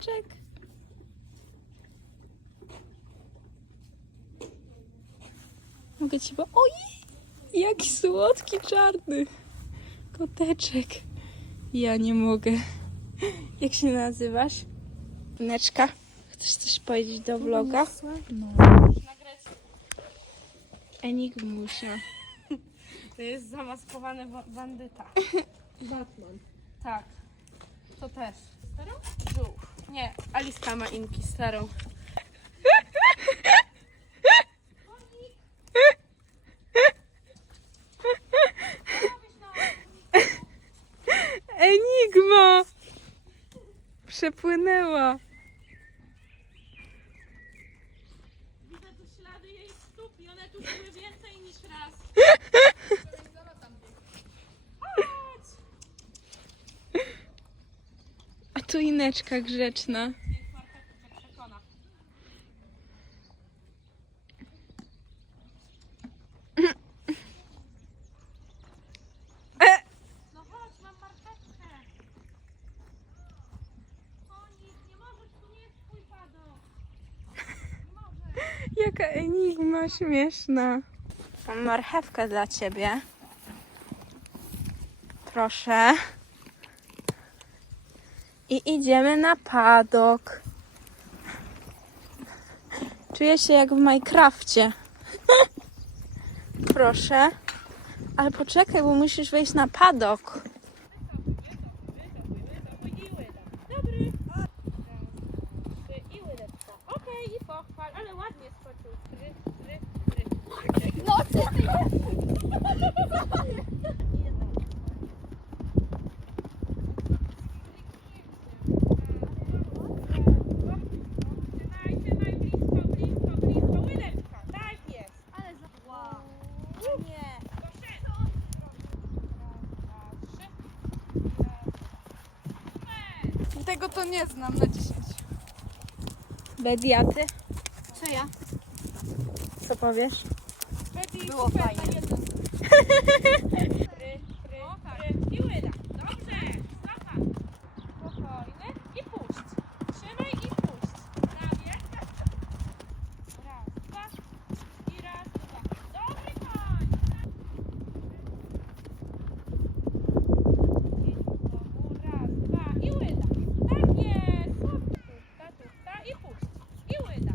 koteczek. Mogę ci po... Ojej! Jaki słodki, czarny koteczek. Ja nie mogę. Jak się nazywasz? Neczka, chcesz coś powiedzieć do vloga? Enigmusia. To jest zamaskowany wa- bandyta. Batman. Tak. To też. Starą? Żółw. Nie, Aliska ma inki starą. Enigma! Przepłynęła. Widzę tu ślady jej stóp i one tu były więcej niż raz. A tu ineczka grzeczna. Więc marchewka cię przekona. No chodź, mam marchewkę. Konik, nie możesz, tu nie jest twój padok. Nie możesz. Jaka enigma śmieszna. Mam marchewkę dla ciebie. Proszę. I idziemy na padok. Czuję się jak w Minecrafcie. Proszę. Ale poczekaj, bo musisz wejść na padok. Dobry. Raz, trzy i łydeczka. Okej, i pochwal, ale ładnie skoczył. Try, try, try. No ty Trzymaj, trzymaj, blisko, blisko, blisko. Łydeczka, tak jest. Ale za... Wow. Nie. Poszedł. Raz, dwa, trzy. Tego to nie znam na 10. Bediaty. Co ja? Co powiesz? Było fajnie. Try, try, try. I łyda. Dobrze. Stopa. Spokojny. I puść. Trzymaj i puść. Prawie. Raz, dwa. I raz, dwa. Dobry koń. I znowu raz, dwa. I łyda. Tak jest. Tupta, tupta. I puść. I łyda.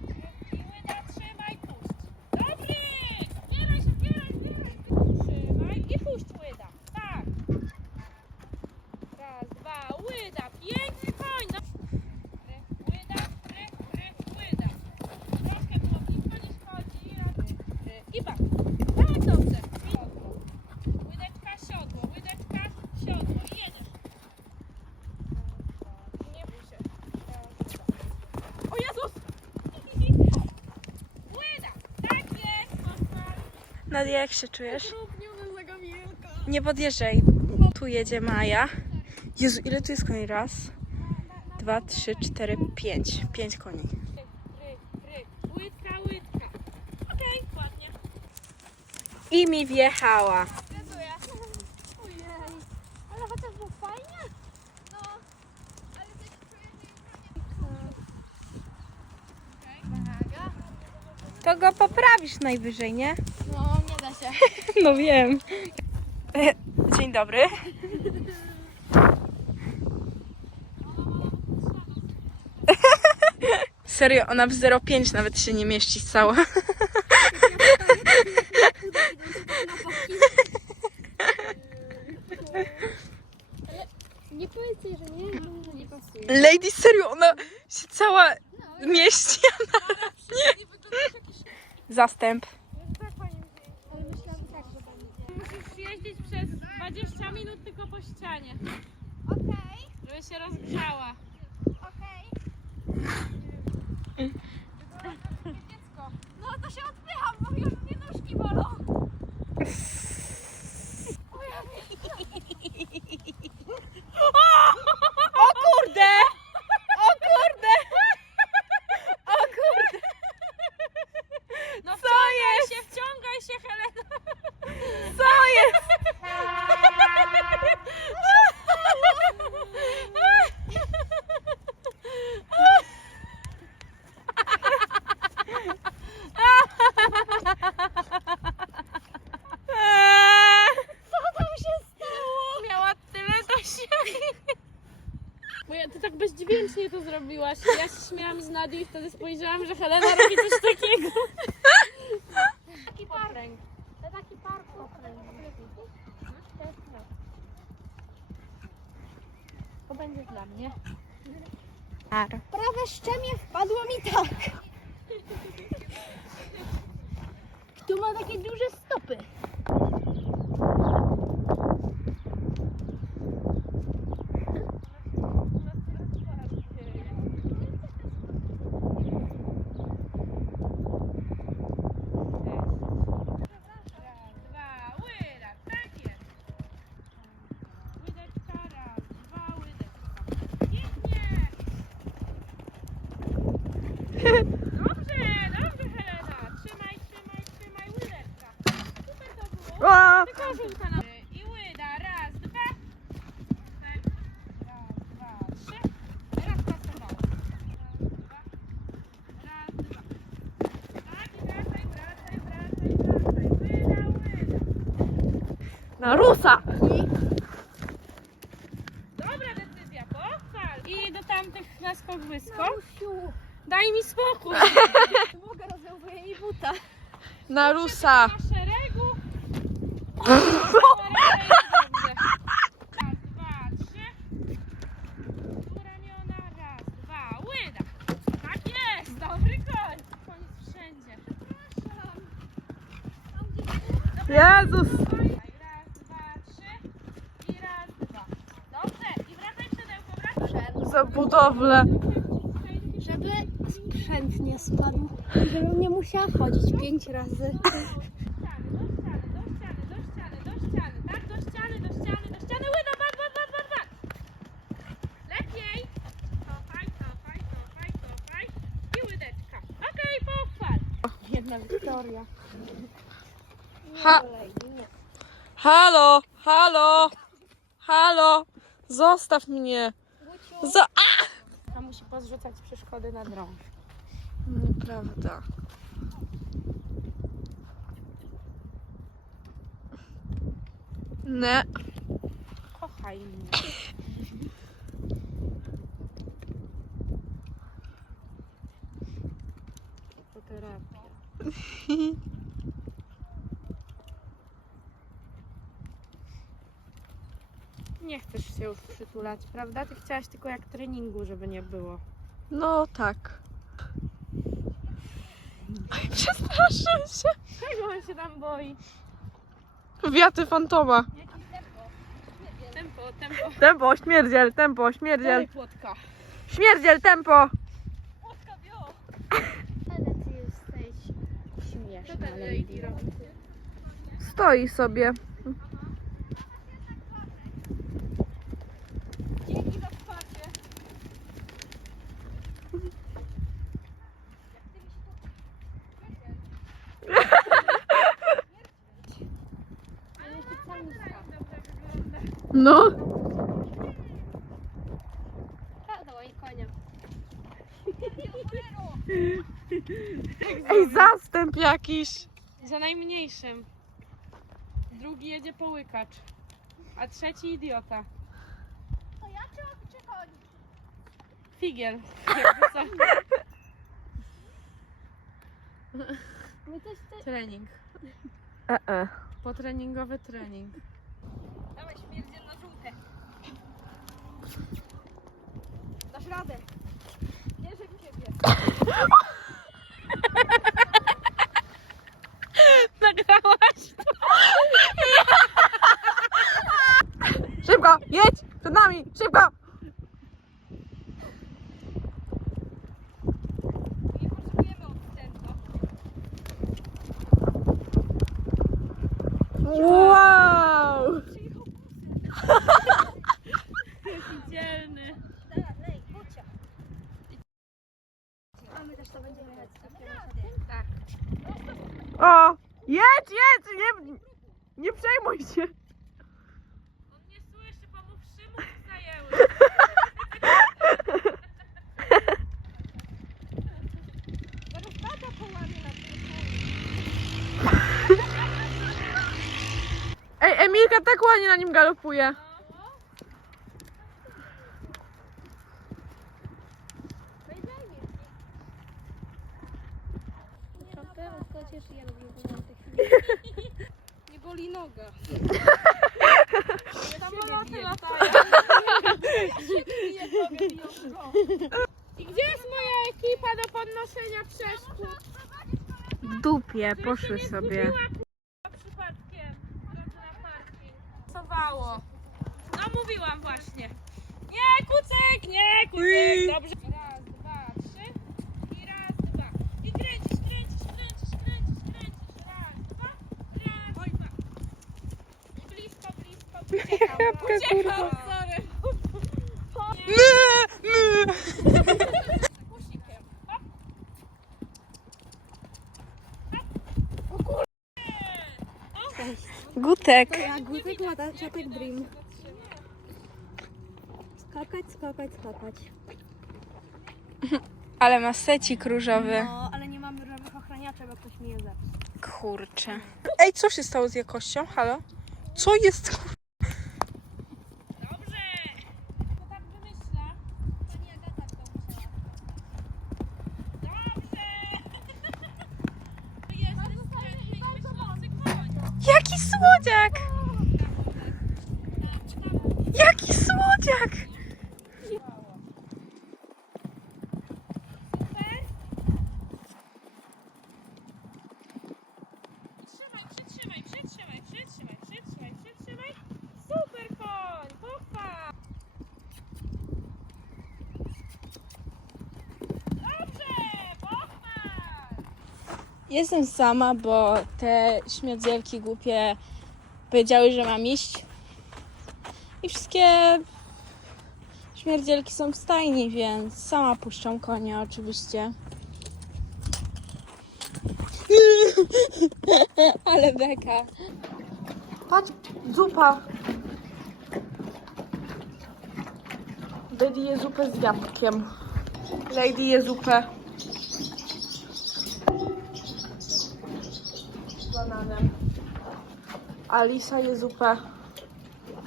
Super. I łyda. Trzymaj, puść. Dobry. Zbieraj się, zbieraj, zbieraj. Trzymaj i puść łyda. Tak. Raz, dwa, łyda. Piękny koń. No. Ry, łyda, ry, ry, łyda. Troszkę było blisko, nie szkodzi. Ry, ry. I bak. Tak, dobrze. Siodło. Łydeczka, siodło. Łydeczka, siodło. I jedziesz. I nie bój się. Raz, dwa. O Jezus! Łyda. Tak jest. Pochwal. Nadia, jak się czujesz? Nie podjeżdżaj. Tu jedzie Maja. Jezu, ile tu jest koni? Raz, dwa, trzy, cztery, pięć. Pięć koni. Łydka, łydka. Okej, ładnie. I mi wjechała. Gratuluję. Ojej. Ale chociaż było fajnie. No. Ale też czuję, że jutro nie Uwaga. To go poprawisz najwyżej, nie? No, da się. No wiem. E, Dzień dobry. Serio, ona w 0,5 nawet się nie mieści cała. Nie powiedzcie, że nie, że nie pasuje. Lady, serio, ona się cała mieści. Jakiś... Zastęp. 20 minut tylko po ścianie, Okej, żeby się rozgrzała. okej. Dziecko. No to się odpycham, bo już mnie nóżki bolą. O kurde! O kurde! O kurde! No Co wciągaj jest? się, wciągaj się, Helena. Co jest? się, ja się śmiałam z Nadi i wtedy spojrzałam, że Helena robi coś takiego. Taki park. To taki park. To będzie dla mnie. Prawe szczemie wpadło mi tak. Tu ma takie duże stopy. Raz, dwa, łyda, tak jest. Łydeczka, raz, dwa, łydeczka. Pięknie. Dobrze, dobrze Helena. Trzymaj, trzymaj, trzymaj, łydeczka. Super to było. O! Tylko żółta na... I łyda, raz, dwa. Tak. Raz, dwa, trzy. Teraz pasowało. Raz, dwa. Raz, dwa. Tak, i wracaj, wracaj, wracaj, wracaj. Łyda, łyda. Na rusa! Dobra decyzja, pochwal. I do tamtych na skok wyskok. Daj mi spokój. mogę rozwiązuje mi buta. Na rusa! Na szeregu. Szeregu jest dobrze. Raz, dwa, trzy. Tu ramiona, raz, dwa, łyda. Tak jest, dobry koń. Koniec wszędzie. Przepraszam. Jezus! Raz, dwa, trzy. I raz, dwa. Dobrze. I wracaj przedełko, wracaj. Za budowlę. Żeby sprzęt nie spadł. I żebym nie musiała chodzić pięć razy. Do ściany, do ściany, do ściany, do ściany, tak? Do ściany, do ściany, do ściany. Łyda, bad, bad, bad, bad, bad. Lepiej. Cofaj, cofaj, cofaj, cofaj. I łydeczka. Okej, pochwal. Jedna Wiktoria. Ha! Halo! Halo! Halo! Zostaw mnie! Zo A musi pozrzucać przeszkody na drąg. Nieprawda. Nie. Kochaj mnie. Fototerapia. Nie chcesz się już przytulać, prawda? Ty chciałaś tylko jak treningu, żeby nie było. No tak. Oj, przestraszył się. Czego on się tam boi? Wiaty fantoma. Tempo, tempo. Tempo, śmierdziel, tempo, śmierdziel. Dalej płotka. Śmierdziel, tempo! Płotka wio. Ale ty jesteś śmieszna. lady? Stoi sobie. Dzięki za wsparcie. Dobrze wygląda. No. Dawaj konia. Ej, zastęp jakiś. Za najmniejszym. Drugi jedzie połykacz. A trzeci idiota. To ja czy, czy koń? Figiel. Jakby co. My też te... Trening. E -e. Potreningowy trening. Dawaj śmierdziel na żółte. Dasz radę. Wierzę w ciebie. Nagrałaś to? Szybko, jedź! Przed nami, szybko! Nie potrzebujemy odstępu. Wow! Dzielny. Dalej, bucia. A my też to będziemy jechać z takim Tak. O! Jedź, jedź! Nie, nie przejmuj się! On nie słyszy, bo mu przymów zajęły. Zaraz tata połamie na tym Ej, Emilka tak ładnie na nim galopuje. No cieszy, ja dobrze wyglądam w tej chwili. Nie boli noga. Samoloty latają. I gdzie jest moja ekipa do podnoszenia przeszkód? W dupie poszły sobie. Przypadkiem. na parking. No mówiłam właśnie. Nie, kucek, nie, kucek. Dobrze. Raz, dwa, trzy. I raz, dwa. I kręcisz, kręcisz, kręcisz, kręcisz, kręcisz. Raz, dwa. Raz, dwa. I blisko, blisko. Uciekam. kurwa. Guzikiem. Hop. Gutek. Ja głupek ma czatek Dream. Skakać, skakać, skakać. Ale ma secik różowy. No, ale nie mamy różowych ochraniaczy, bo ktoś mi je zepsuł. Kurczę. Ej, co się stało z jakością? Halo? Co jest? Trzymaj, przytrzymaj, przytrzymaj, przytrzymaj, przytrzymaj, przytrzymaj. Super. Dobrze. Jestem sama, bo te śmierdzielki głupie powiedziały, że mam iść. I wszystkie śmierdzielki są w stajni, więc sama puszczam konia oczywiście. Ale beka. Patrz, zupa. Lady je zupę z jabłkiem. Lady je zupę z bananem. A Lisa je zupę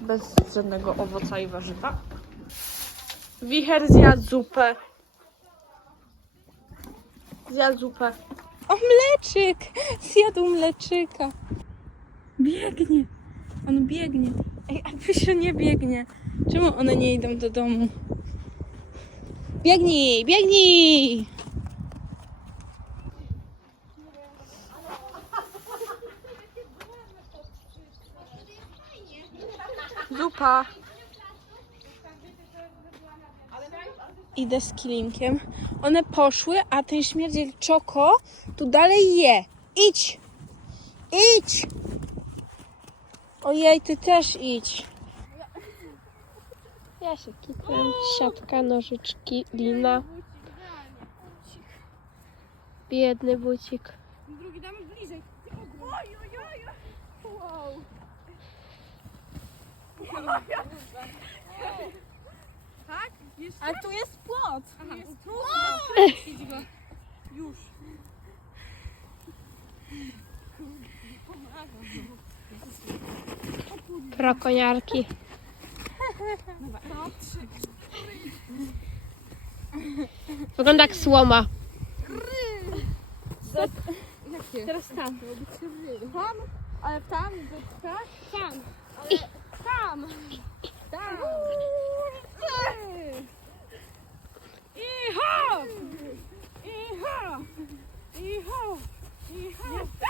bez żadnego owoca i warzywa. Wicher zjadł zupę. Zjadł zupę. O, mleczyk! Zjadł mleczyka. Biegnie. On biegnie. Ej, a Pysio nie biegnie. Czemu one nie idą do domu? Biegnij, biegnij! Zupa. Idę z kilinkiem. One poszły, a ten śmierdziel czoko tu dalej je. Idź! Idź! Ojej, ty też idź. Ja się kipłem. Siatka, nożyczki, lina. Biedny bucik. Drugi damy bliżej. Oj, oj, oj. Wow. Tak? Ale tu jest płot. Aha, jest płot. Już. Brokoniarki. Wygląda jak słoma. Teraz tam. Tam? Ale tam? Tak? Tam. Ale tam. Tam. Yeehaw! Yeehaw! Yeehaw! Yeehaw!